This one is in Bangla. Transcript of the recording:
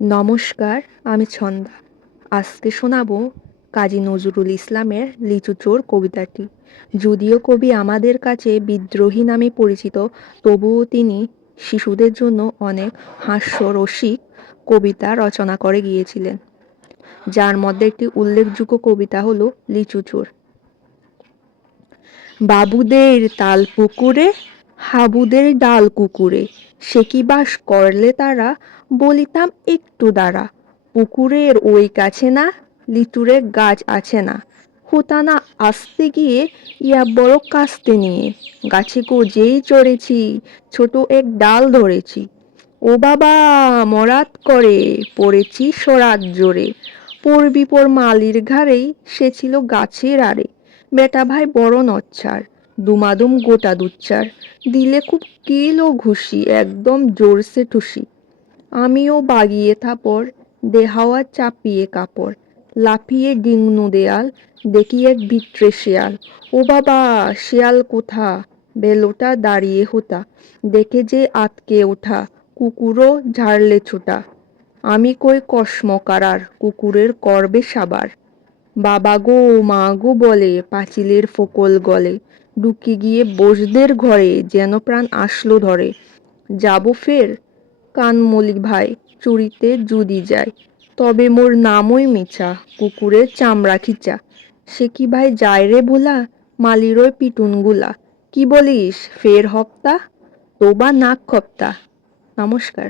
নমস্কার, আমি ছন্দা। আজকে শোনাবো কাজী নজরুল ইসলামের লিচু চোর কবিতাটি। যদিও কবি আমাদের কাছে বিদ্রোহী নামে পরিচিত, তবুও তিনি শিশুদের জন্য অনেক হাস্যরসিক কবিতা রচনা করে গিয়েছিলেন, যার মধ্যে একটি উল্লেখযোগ্য কবিতা হলো লিচু চোর। বাবুদের তাল পুকুরে, হাবুদের ডাল কুকুরে, সে কি বাস করলে তারা, বলিতাম একটু দাঁড়া। পুকুরের ওই কাছে না, লিচুরের গাছ আছে না, হতা না আসতে গিয়ে ইয়া বড় কাস্তে নিয়ে, গাছে কো যেই চড়েছি, ছোট এক ডাল ধরেছি। ও বাবা, মরাত করে পড়েছি সরাত জোরে, পড়বি পর মালির ঘাড়েই, সে ছিল গাছের আড়ে। বেটা ভাই বড় নচ্ছার, দুমাদুম গোটা দুচ্চার, দিলে খুব কিল ও ঘুষি, একদম জোরসে ঠুসি। আমিও বাগিয়ে থাপড়, দেহাওয়া চাপিয়ে কাপড়, লাফিয়ে ডিঙনু দেয়াল, দেখি এক ভিটরে শেয়াল। ও বাবা, শেয়াল কোথা, বেলোটা দাঁড়িয়ে হোতা, দেখে যে আতকে ওঠা, কুকুরও ঝাড়লে ছোটা। আমি কই কসমকারার, কুকুরের করবে সাবার। বাবা গো মা গো বলে পাঁচিলের ফোকল গলে, ঢুকে গিয়ে বসদের ঘরে যেন প্রাণ আসলো ধরে। যাবো ফের, কানমলি ভাই, চুরিতে যদি যায়, তবে মোর নামই মিছা, কুকুরের চামড়া খিচা। সে কি ভাই যায় রে ভোলা, মালির ওই পিটুনগুলা। কি বলিস ফের হপ্তা, তোবা নাক খপ্তা। নমস্কার।